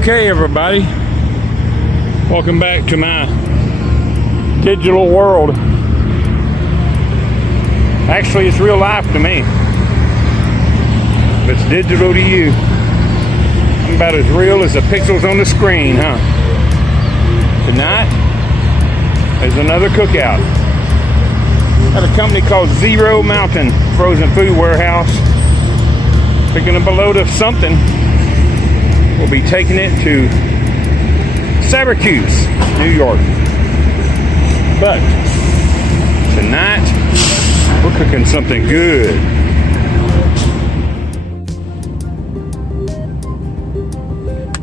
Okay, everybody, welcome back to my digital world. Actually, it's real life to me, but it's digital to you. I'm about as real as the pixels on the screen, huh? Tonight, there's another cookout at a company called Zero Mountain Frozen Food Warehouse. Picking up a load of something. We'll be taking it to Syracuse, New York. But tonight, we're cooking something good.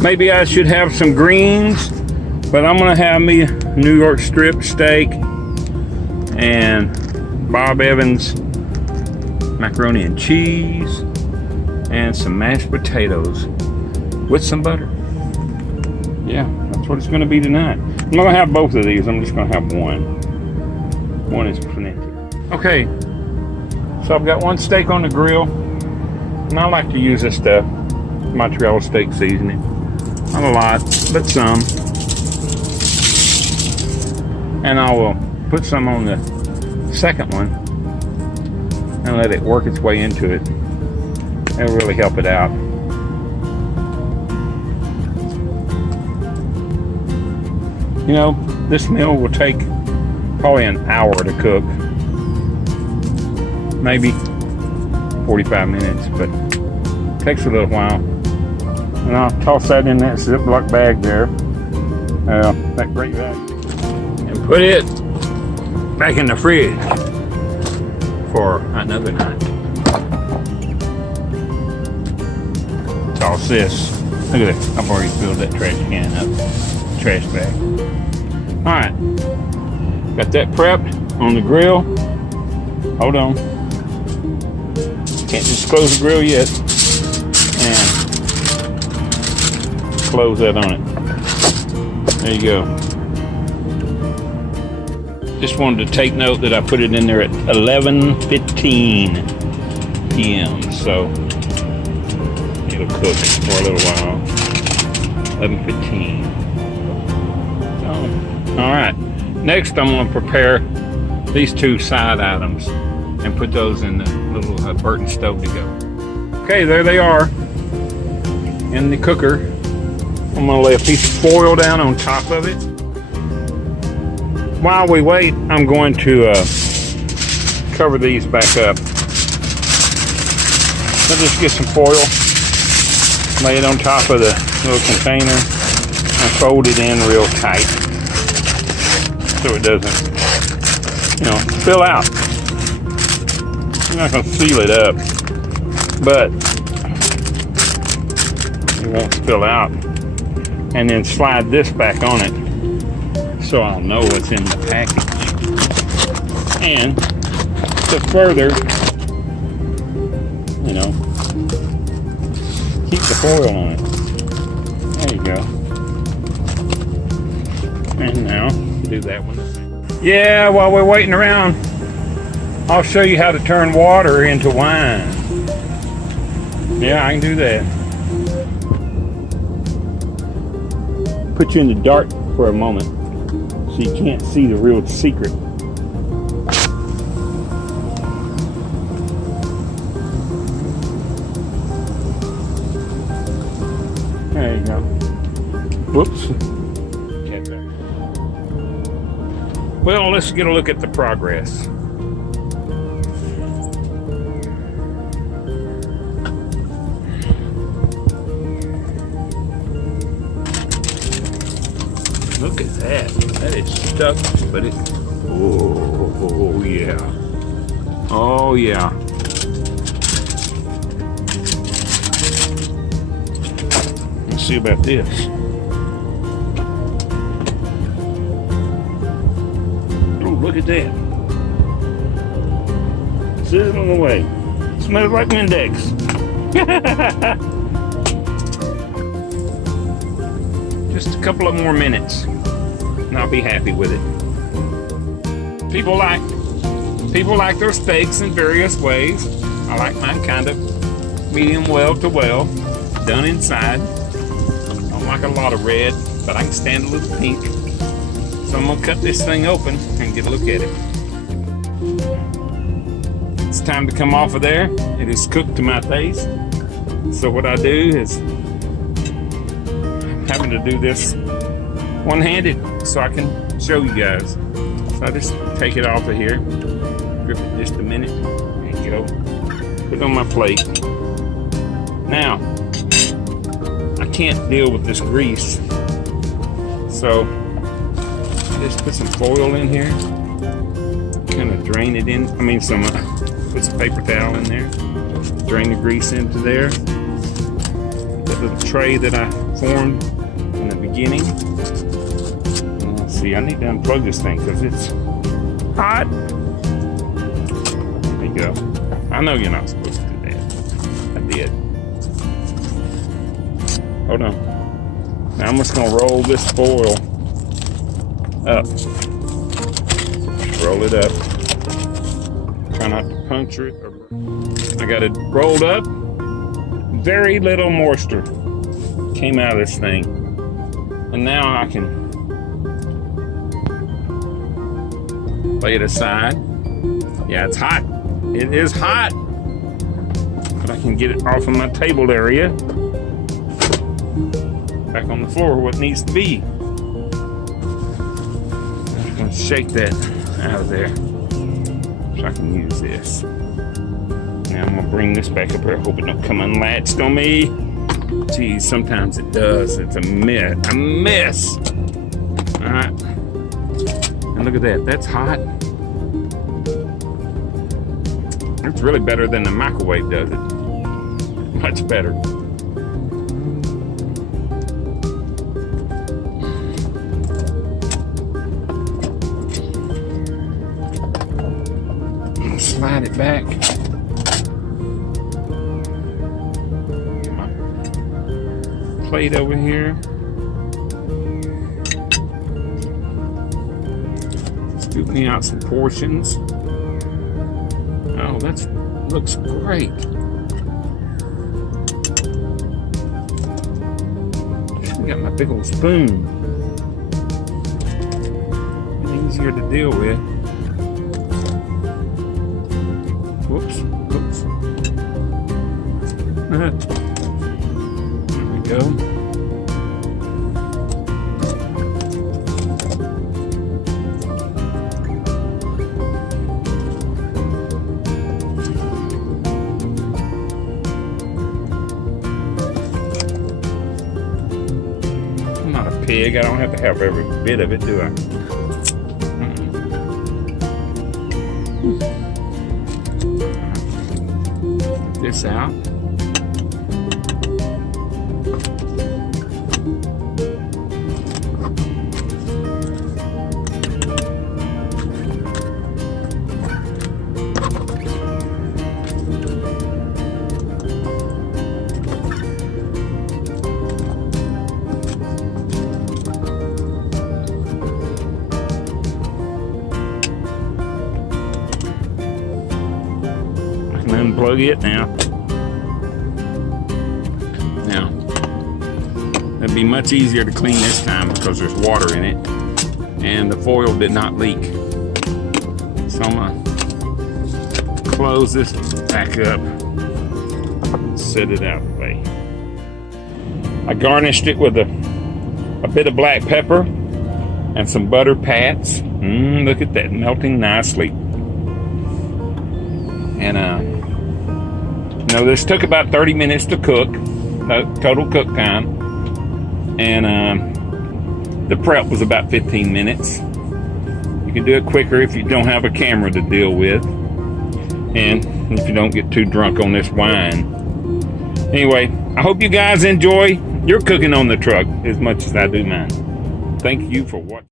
Maybe I should have some greens, but I'm gonna have me a New York strip steak and Bob Evans macaroni and cheese and some mashed potatoes with some butter. Yeah, that's what it's going to be tonight. I'm not going to have both of these. I'm just going to have one. One is plenty. Okay, so I've got one steak on the grill, and I like to use this stuff, mozzarella steak seasoning. Not a lot, but some. And I will put some on the second one and let it work its way into it. It'll really help it out. You know, this meal will take probably an hour to cook. Maybe 45 minutes, but it takes a little while. And I'll toss that in that Ziploc bag there. That great bag. And put it back in the fridge for another night. Toss this. Look at that. I've already filled that trash can up. Trash bag. Alright, got that prepped on the grill. Hold on. Can't just close the grill yet. And close that on it. There you go. Just wanted to take note that I put it in there at 11:15 p.m. So it'll cook for a little while. 11:15. Alright, next I'm going to prepare these two side items and put those in the little Burton stove to go. Okay, there they are in the cooker. I'm going to lay a piece of foil down on top of it. While we wait, I'm going to cover these back up. I'll just get some foil, lay it on top of the little container, and fold it in real tight so it doesn't, spill out. I'm not going to seal it up, but it won't spill out. And then slide this back on it so I'll know what's in the package. And to further, keep the foil on it. There you go. And now, do that one. Yeah, while we're waiting around, I'll show you how to turn water into wine. Yeah, I can do that. Put you in the dark for a moment so you can't see the real secret. There you go. Whoops. Well, let's get a look at the progress. Look at that. That is stuck, but it... Oh, yeah. Oh, yeah. Let's see about this. Look at that. Sizzling away. Smells like Windex. Just a couple of more minutes and I'll be happy with it. People like their steaks in various ways. I like mine kind of medium well to well, done inside. I'll don't like a lot of red, but I can stand a little pink. So I'm gonna cut this thing open and get a look at it. It's time to come off of there. It is cooked to my taste. So what I do is, I'm having to do this one-handed so I can show you guys. So I just take it off of here, grip it just a minute, and go. Put it on my plate. Now, I can't deal with this grease, so just put some foil in here, kind of drain it in. Put some paper towel in there, drain the grease into there. That little tray that I formed in the beginning. Let's see, I need to unplug this thing because it's hot. There you go. I know you're not supposed to do that. I did. Hold on. Now I'm just gonna roll this foil up. Roll it up. Try not to puncture it. I got it rolled up. Very little moisture came out of this thing. And now I can lay it aside. Yeah, it's hot. It is hot. But I can get it off of my table area. Back on the floor where it needs to be. I'm just gonna shake that out of there so I can use this. Now I'm gonna bring this back up here. I hope it don't come unlatched on me. Geez, sometimes it does. It's a mess. All right. And look at that. That's hot. It's really better than the microwave does it. Much better. Slide it back. Get my plate over here. Scoop me out some portions. Oh, that looks great. I got my big old spoon. Easier to deal with. Whoops. There we go. I'm not a pig. I don't have to have every bit of it, do I? This out. Unplug it now. It'd be much easier to clean this time because there's water in it and the foil did not leak. So I'm gonna close this back up and set it out of the way. I garnished it with a bit of black pepper and some butter pats. Look at that, melting nicely. And this took about 30 minutes to cook, total cook time. And the prep was about 15 minutes. You can do it quicker if you don't have a camera to deal with. And if you don't get too drunk on this wine. Anyway, I hope you guys enjoy your cooking on the truck as much as I do mine. Thank you for watching.